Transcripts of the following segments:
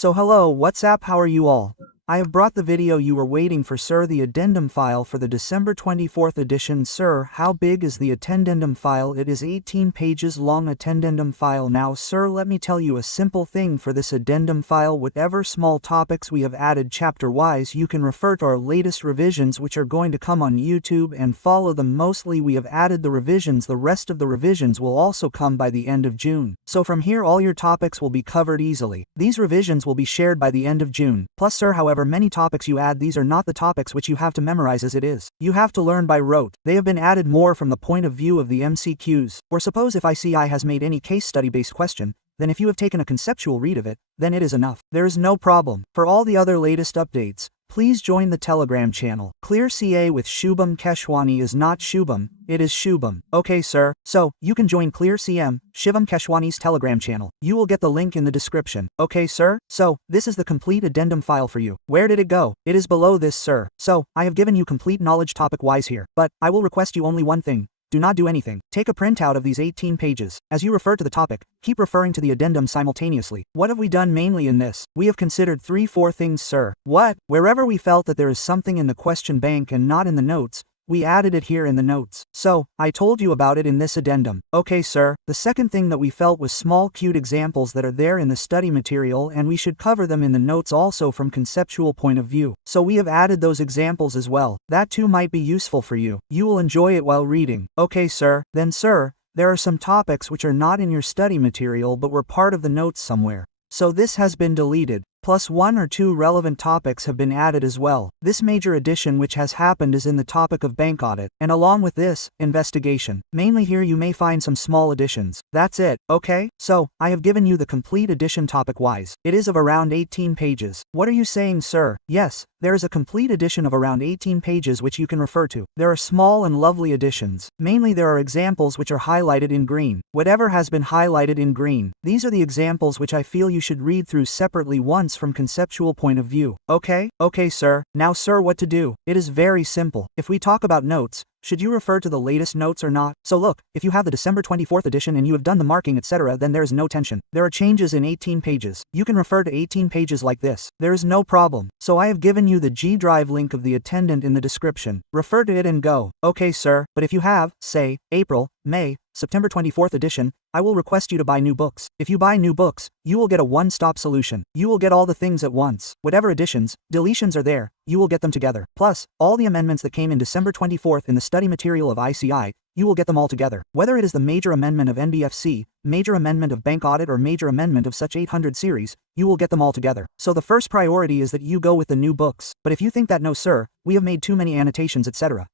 So hello, what's up, how are you all? I have brought the video you were waiting for, sir, the addendum file for the December 24th edition. Sir, how big is the addendum file? It is 18 pages long addendum file. Now sir, let me tell you a simple thing for this addendum file. Whatever small topics we have added chapter wise, you can refer to our latest revisions which are going to come on YouTube and follow them. Mostly we have added the revisions, the rest of the revisions will also come by the end of June. So from here all your topics will be covered easily. These revisions will be shared by the end of June. Plus sir, however many topics you add, these are not the topics which you have to memorize as it is. You have to learn by rote. They have been added more from the point of view of the MCQs. Or suppose if ICI has made any case study based question, then if you have taken a conceptual read of it, then it is enough. There is no problem. For all the other latest updates, please join the Telegram channel. Clear CA with Shubham. Keswani is not Shubham, it is Shubham. Okay sir, so you can join Clear CM, Shubham Keswani's Telegram channel. You will get the link in the description. Okay sir, so this is the complete addendum file for you. Where did it go? It is below this sir. So I have given you complete knowledge topic wise here, but I will request you only one thing. Do not do anything. Take a printout of these 18 pages. As you refer to the topic, keep referring to the addendum simultaneously. What have we done mainly in this? We have considered 3-4 things sir. What? Wherever we felt that there is something in the question bank and not in the notes, we added it here in the notes. So, I told you about it in this addendum. Okay sir, the second thing that we felt was small cute examples that are there in the study material and we should cover them in the notes also from conceptual point of view. So we have added those examples as well. That too might be useful for you. You will enjoy it while reading. Okay sir, then sir, there are some topics which are not in your study material but were part of the notes somewhere. So this has been deleted. Plus 1 or 2 relevant topics have been added as well. This major addition which has happened is in the topic of bank audit, and along with this, investigation. Mainly here you may find some small additions. That's it, okay? So, I have given you the complete addition topic wise. It is of around 18 pages. What are you saying sir? Yes, there is a complete addition of around 18 pages which you can refer to. There are small and lovely additions. Mainly there are examples which are highlighted in green. Whatever has been highlighted in green, these are the examples which I feel you should read through separately once from conceptual point of view. Okay? Okay sir. Now sir, what to do? It is very simple. If we talk about notes, should you refer to the latest notes or not? So look, if you have the December 24th edition and you have done the marking etc., then there is no tension. There are changes in 18 pages. You can refer to 18 pages like this. There is no problem. So I have given you the G Drive link of the attendant in the description. Refer to it and go. Okay sir, but if you have, say, April, May, September 24th edition, I will request you to buy new books. If you buy new books, you will get a one-stop solution. You will get all the things at once. Whatever additions, deletions are there, you will get them together. Plus, all the amendments that came in December 24th in the study material of ICI, you will get them all together. Whether it is the major amendment of NBFC, major amendment of bank audit or major amendment of such 800 series, you will get them all together. So the first priority is that you go with the new books. But if you think that no sir, we have made too many annotations etc.,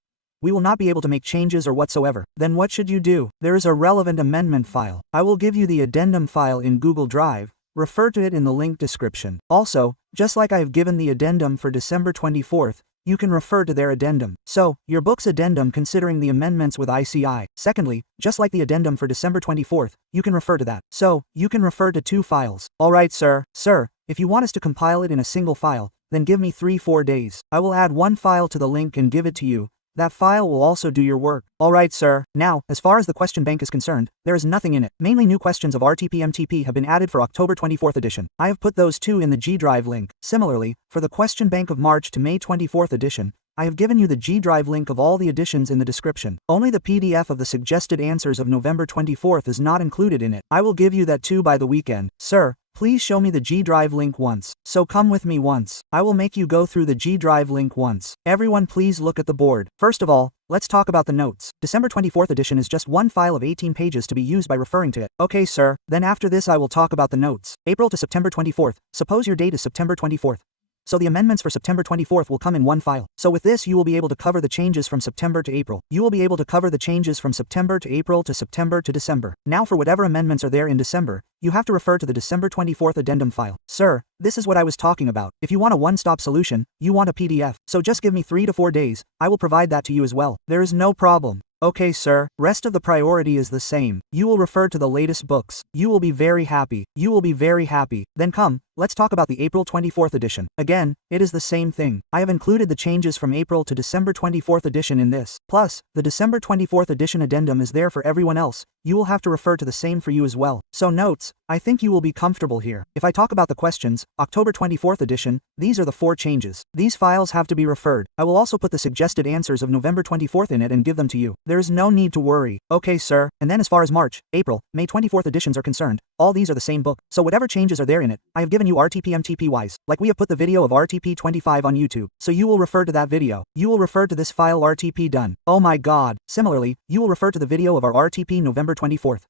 we will not be able to make changes or whatsoever, then what should you do? There is a relevant amendment file. I will give you the addendum file in Google Drive. Refer to it in the link description. Also, just like I have given the addendum for December 24th, you can refer to their addendum. So, your book's addendum considering the amendments with ICI. Secondly, just like the addendum for December 24th, you can refer to that. So, you can refer to 2 files. Alright sir. Sir, if you want us to compile it in a single file, then give me 3-4 days. I will add 1 file to the link and give it to you. That file will also do your work. Alright sir. Now, as far as the question bank is concerned, there is nothing in it. Mainly new questions of RTP-MTP have been added for October 24th edition. I have put those 2 in the G Drive link. Similarly, for the question bank of March to May 24th edition, I have given you the G Drive link of all the additions in the description. Only the PDF of the suggested answers of November 24th is not included in it. I will give you that too by the weekend. Sir, please show me the G Drive link once. So come with me once. I will make you go through the G Drive link once. Everyone please look at the board. First of all, let's talk about the notes. December 24th edition is just 1 file of 18 pages to be used by referring to it. Okay sir, then after this I will talk about the notes. April to September 24th. Suppose your date is September 24th. So the amendments for September 24th will come in 1 file. So with this you will be able to cover the changes from September to April. You will be able to cover the changes from September to April to September to December. Now for whatever amendments are there in December, you have to refer to the December 24th addendum file. Sir, this is what I was talking about. If you want a one-stop solution, you want a PDF. So just give me 3 to 4 days, I will provide that to you as well. There is no problem. Okay sir, rest of the priority is the same. You will refer to the latest books. You will be very happy. You will be very happy. Then come, let's talk about the April 24th edition. Again, it is the same thing. I have included the changes from April to December 24th edition in this. Plus, the December 24th edition addendum is there for everyone else. You will have to refer to the same for you as well. So notes, I think you will be comfortable here. If I talk about the questions, October 24th edition, these are the 4 changes. These files have to be referred. I will also put the suggested answers of November 24th in it and give them to you. There is no need to worry. Okay, sir. And then as far as March, April, May 24th editions are concerned, all these are the same book. So whatever changes are there in it, I have given you RTP-MTP wise. Like we have put the video of RTP 25 on YouTube. So you will refer to that video. You will refer to this file RTP done. Oh my god. Similarly, you will refer to the video of our RTP November 24th.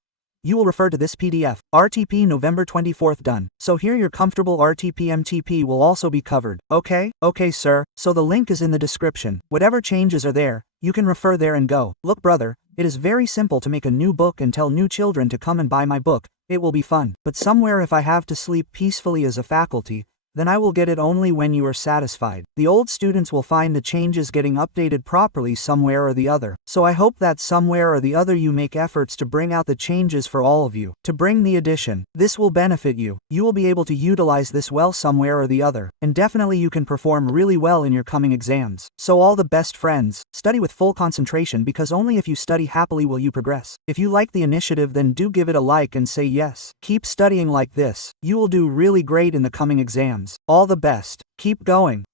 You will refer to this PDF, RTP November 24th done. So here your comfortable RTP-MTP will also be covered. Okay? Okay, sir. So the link is in the description. Whatever changes are there, you can refer there and go. Look, brother, it is very simple to make a new book and tell new children to come and buy my book. It will be fun. But somewhere if I have to sleep peacefully as a faculty, then I will get it only when you are satisfied. The old students will find the changes getting updated properly somewhere or the other. So I hope that somewhere or the other you make efforts to bring out the changes for all of you. To bring the addition. This will benefit you. You will be able to utilize this well somewhere or the other. And definitely you can perform really well in your coming exams. So all the best friends, study with full concentration because only if you study happily will you progress. If you like the initiative then do give it a like and say yes. Keep studying like this. You will do really great in the coming exams. All the best. Keep going.